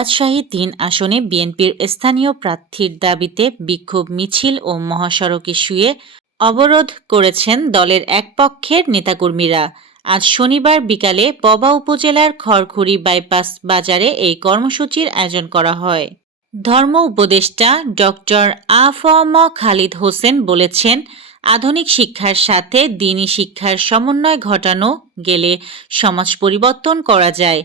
রাজশাহী ৩ আসনে বিএনপির স্থানীয় প্রার্থীর দাবিতে বিক্ষোভ মিছিল ও মহাসড়কে শুয়ে অবরোধ করেছেন দলের এক পক্ষের নেতাকর্মীরা। আজ শনিবার বিকালে পবা উপজেলার খড়খড়ি বাইপাস বাজারে এই কর্মসূচির আয়োজন করা হয়। ধর্ম উপদেষ্টা ডক্টর আ.ফ.ম. খালিদ হোসেন বলেছেন, আধুনিক শিক্ষার সাথে দ্বীনি শিক্ষার সমন্বয় ঘটানো গেলে সমাজ পরিবর্তন করা যায়।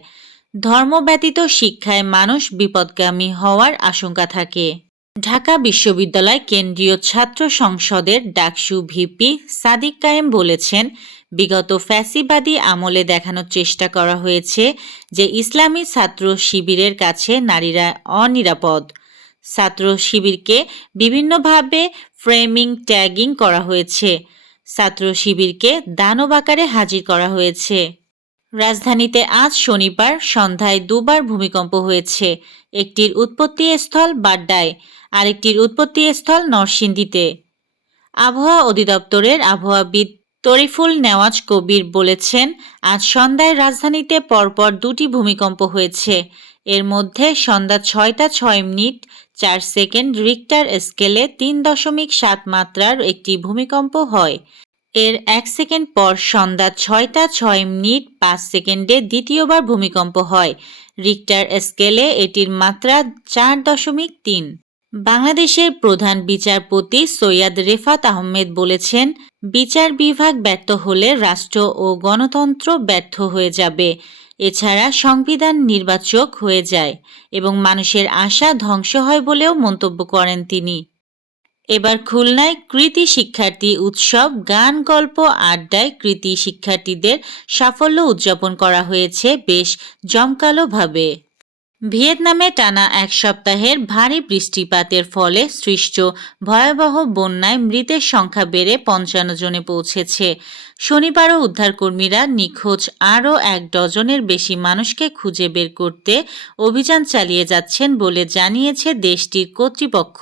ধর্ম ব্যতীত শিক্ষায় মানুষ বিপথগামী হওয়ার আশঙ্কা থাকে। ঢাকা বিশ্ববিদ্যালয় কেন্দ্রীয় ছাত্র সংসদের ডাকসু ভিপি সাদিক কায়েম বলেছেন, বিগত ফ্যাসিবাদী আমলে দেখানোর চেষ্টা করা হয়েছে যে ইসলামী ছাত্র শিবিরের কাছে নারীরা অনিরাপদ। ছাত্র শিবিরকে বিভিন্নভাবে ফ্রেমিং ট্যাগিং করা হয়েছে। ছাত্র শিবিরকে দানব আকারে হাজির করা হয়েছে। রাজধানীতে আজ শনিবার সন্ধ্যায় দুবার ভূমিকম্প হয়েছে। একটির উৎপত্তিস্থল বাড্ডায়, আরেকটির উৎপত্তিস্থল নরসিংদীতে। আবহাওয়া অধিদপ্তরের আবহাওয়াবিদ তরিফুল নেওয়াজ কবির বলেছেন, আজ সন্ধ্যায় রাজধানীতে পরপর দুটি ভূমিকম্প হয়েছে। এর মধ্যে সন্ধ্যা ৬টা ৬ মিনিট ৪ সেকেন্ড রিক্টার স্কেলে ৩.৭ মাত্রার একটি ভূমিকম্প হয়। এর ১ সেকেন্ড পর সন্ধ্যা ৬টা ৬ মিনিট ৫ সেকেন্ডে দ্বিতীয়বার ভূমিকম্প হয়। রিক্টার স্কেলে এটির মাত্রা ৪.৩। বাংলাদেশের প্রধান বিচারপতি সৈয়দ রেফাত আহমেদ বলেছেন, বিচার বিভাগ ব্যর্থ হলে রাষ্ট্র ও গণতন্ত্র ব্যর্থ হয়ে যাবে। এছাড়া সংবিধান নির্বাচক হয়ে যায় এবং মানুষের আশা ধ্বংস হয় বলেও মন্তব্য করেন তিনি। এবার খুলনায় কৃতী শিক্ষার্থী উৎসব গান গল্প আড্ডায় কৃতী শিক্ষার্থীদের সাফল্য উদযাপন করা হয়েছে বেশ জমকালোভাবে। ভিয়েতনামে টানা এক সপ্তাহের ভারী বৃষ্টিপাতের ফলে সৃষ্ট ভয়াবহ বন্যায় মৃতের সংখ্যা বেড়ে ৫৫ জনে পৌঁছেছে। শনিবারও উদ্ধারকর্মীরা নিখোঁজ আরও ১ ডজনের বেশি মানুষকে খুঁজে বের করতে অভিযান চালিয়ে যাচ্ছেন বলে জানিয়েছে দেশটির কর্তৃপক্ষ।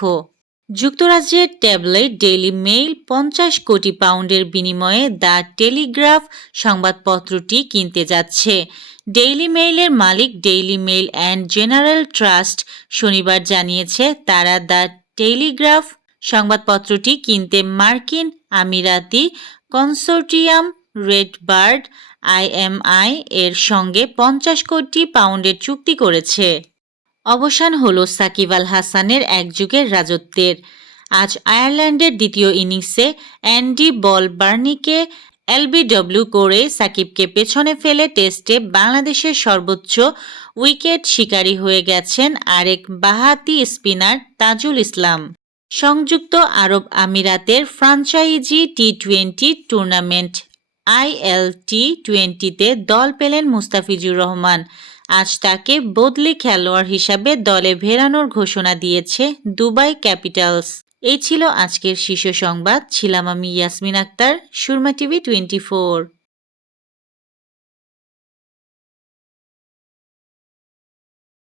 যুক্তরাজ্যের ট্যাবলয়েড ডেইলি মেইল ৫০ কোটি পাউন্ডের বিনিময়ে দ্য টেলিগ্রাফ সংবাদপত্রটি কিনতে যাচ্ছে। ডেইলি মেইলের মালিক Daily Mail and General Trust শনিবার জানিয়েছে, তারা দ্য টেলিগ্রাফ সংবাদপত্রটি কিনতে মার্কিন আমিরাতি কনসোর্টিয়াম রেডবার্ড আইএমআই এর সঙ্গে ৫০ কোটি পাউন্ডের চুক্তি করেছে। অবসান হল সাকিব আল হাসানের এক যুগের রাজত্বের। আজ আয়ারল্যান্ডের দ্বিতীয় ইনিংসে অ্যান্ডি বল বার্নিকে এলবিডব্লিউ করে সাকিবকে পেছনে ফেলে টেস্টে বাংলাদেশের সর্বোচ্চ উইকেট শিকারী হয়ে গেছেন আরেক বাঁহাতি স্পিনার তাজুল ইসলাম। সংযুক্ত আরব আমিরাতের ফ্রাঞ্চাইজি টি-২০ টুর্নামেন্ট ILT20-তে দল পেলেন মুস্তাফিজুর রহমান। আজ তাকে বদলি খেলোয়াড় হিসাবে দলে ফেরানোর ঘোষণা দিয়েছে দুবাই ক্যাপিটালস। এই ছিল আজকের শীর্ষ সংবাদ। ছিলাম আমি ইয়াসমিন আক্তার, সুরমা টিভি 24।